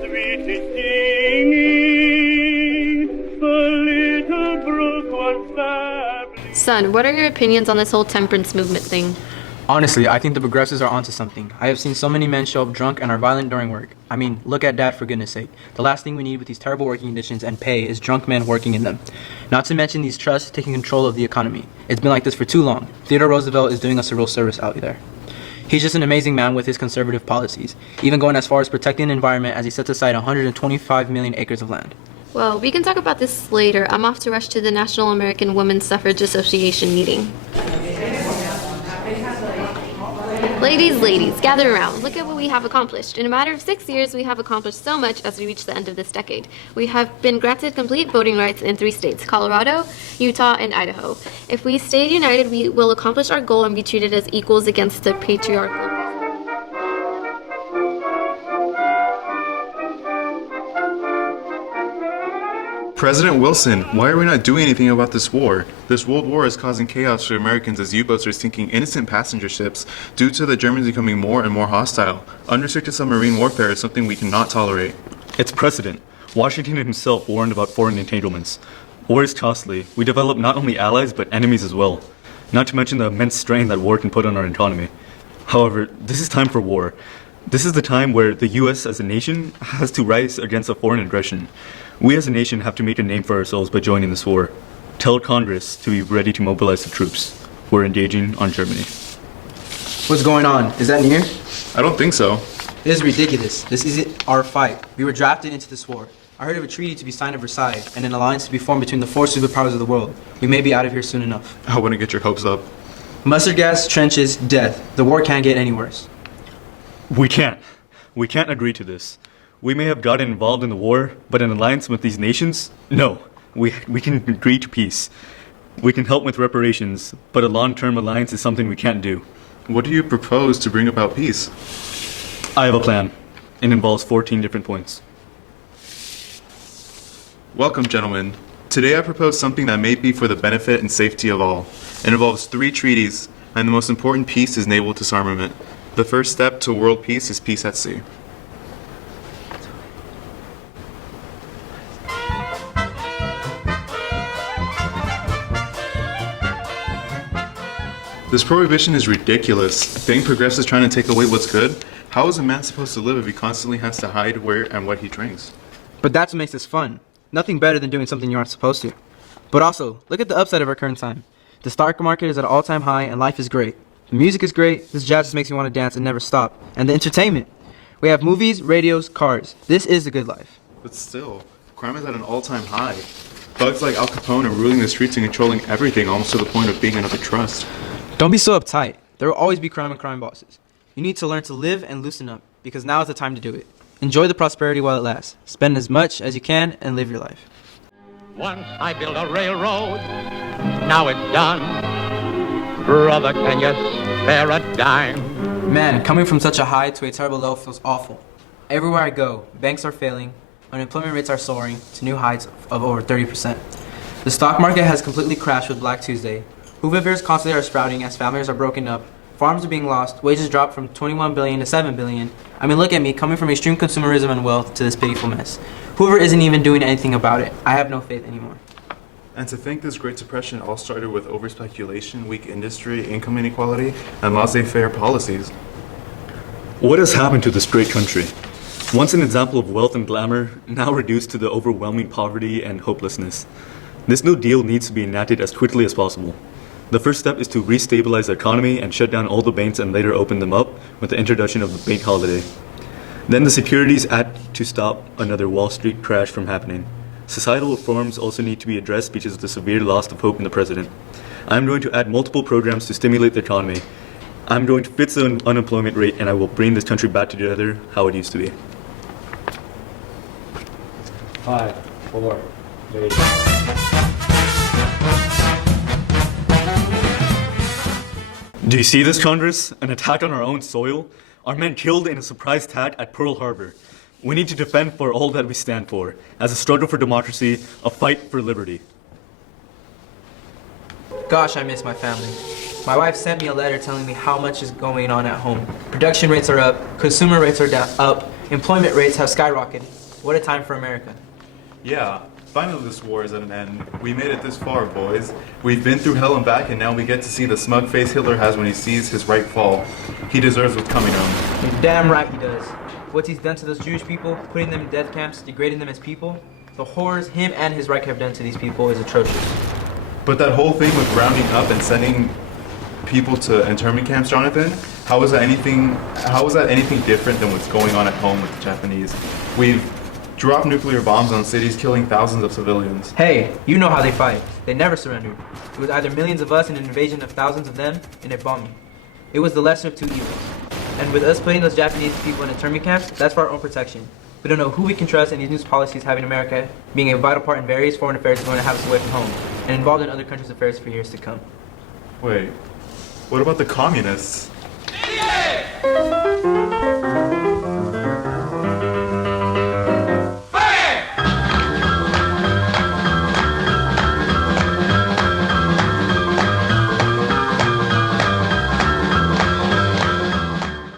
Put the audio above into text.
sweetly singing, the little brook was babbling. Son, what are your opinions on this whole temperance movement thing? Honestly, I think the progressives are onto something. I have seen so many men show up drunk and are violent during work. I mean, look at Dad, for goodness sake. The last thing we need with these terrible working conditions and pay is drunk men working in them. Not to mention these trusts taking control of the economy. It's been like this for too long. Theodore Roosevelt is doing us a real service out there. He's just an amazing man with his conservative policies, even going as far as protecting the environment as he sets aside 125 million acres of land. Well, we can talk about this later. I'm off to rush to the National American Women's Suffrage Association meeting. Ladies, gather around. Look at what we have accomplished. In a matter of 6 years, we have accomplished so much as we reach the end of this decade. We have been granted complete voting rights in 3 states, Colorado, Utah, and Idaho. If we stay united, we will accomplish our goal and be treated as equals against the patriarchal. President Wilson, why are we not doing anything about this war? This world war is causing chaos for Americans as U-boats are sinking innocent passenger ships due to the Germans becoming more and more hostile. Unrestricted submarine warfare is something we cannot tolerate. It's precedent. Washington himself warned about foreign entanglements. War is costly. We develop not only allies but enemies as well. Not to mention the immense strain that war can put on our economy. However, this is time for war. This is the time where the U.S. as a nation has to rise against a foreign aggression. We as a nation have to make a name for ourselves by joining this war. Tell Congress to be ready to mobilize the troops. We're engaging on Germany. What's going on? Is that near? I don't think so. It is ridiculous. This isn't our fight. We were drafted into this war. I heard of a treaty to be signed at Versailles and an alliance to be formed between the 4 superpowers of the world. We may be out of here soon enough. I wouldn't get your hopes up. Mustard gas, trenches, death. The war can't get any worse. We can't. We can't agree to this. We may have gotten involved in the war, but an alliance with these nations? No. We can agree to peace. We can help with reparations, but a long-term alliance is something we can't do. What do you propose to bring about peace? I have a plan. It involves 14 different points. Welcome, gentlemen. Today I propose something that may be for the benefit and safety of all. It involves 3 treaties, and the most important piece is naval disarmament. The first step to world peace is peace at sea. This prohibition is ridiculous. Being progressive is trying to take away what's good. How is a man supposed to live if he constantly has to hide where and what he drinks? But that's what makes this fun. Nothing better than doing something you aren't supposed to. But also, look at the upside of our current time. The stock market is at an all-time high and life is great. The music is great, this jazz just makes me want to dance and never stop. And the entertainment. We have movies, radios, cars. This is the good life. But still, crime is at an all-time high. Thugs like Al Capone are ruling the streets and controlling everything, almost to the point of being another trust. Don't be so uptight. There will always be crime and crime bosses. You need to learn to live and loosen up, because now is the time to do it. Enjoy the prosperity while it lasts. Spend as much as you can and live your life. Once I built a railroad, now it's done. Brother, can you spare a dime? Man, coming from such a high to a terrible low feels awful. Everywhere I go, banks are failing, unemployment rates are soaring to new heights of over 30%. The stock market has completely crashed with Black Tuesday. Hoover bears constantly are sprouting as families are broken up. Farms are being lost, wages dropped from 21 billion to 7 billion. I mean, look at me, coming from extreme consumerism and wealth to this pitiful mess. Hoover isn't even doing anything about it. I have no faith anymore. And to think this Great Depression all started with overspeculation, weak industry, income inequality, and laissez-faire policies. What has happened to this great country? Once an example of wealth and glamour, now reduced to the overwhelming poverty and hopelessness. This New Deal needs to be enacted as quickly as possible. The first step is to restabilize the economy and shut down all the banks and later open them up with the introduction of the bank holiday. Then the Securities Act to stop another Wall Street crash from happening. Societal reforms also need to be addressed because of the severe loss of hope in the president. I'm going to add multiple programs to stimulate the economy. I'm going to fix the unemployment rate, and I will bring this country back together how it used to be. 5, 4, 3. Do you see this, Congress? An attack on our own soil? Our men killed in a surprise attack at Pearl Harbor. We need to defend for all that we stand for, as a struggle for democracy, a fight for liberty. Gosh, I miss my family. My wife sent me a letter telling me how much is going on at home. Production rates are up, consumer rates are up, Employment rates have skyrocketed. What a time for America. Yeah, finally this war is at an end. We made it this far, boys. We've been through hell and back, and now we get to see the smug face Hitler has when he sees his right fall. He deserves what's coming to him. You're damn right he does. What he's done to those Jewish people, putting them in death camps, degrading them as people, the horrors him and his Reich have done to these people is atrocious. But that whole thing with rounding up and sending people to internment camps, Jonathan, how is that anything different than what's going on at home with the Japanese? We've dropped nuclear bombs on cities, killing thousands of civilians. Hey, you know how they fight. They never surrendered. It was either millions of us in an invasion of thousands of them, and a bombing. It was the lesser of two evils. And with us putting those Japanese people in internment camps, that's for our own protection. We don't know who we can trust, and these new policies having America being a vital part in various foreign affairs is going to have us away from home, and involved in other countries' affairs for years to come. Wait, what about the communists? Yeah!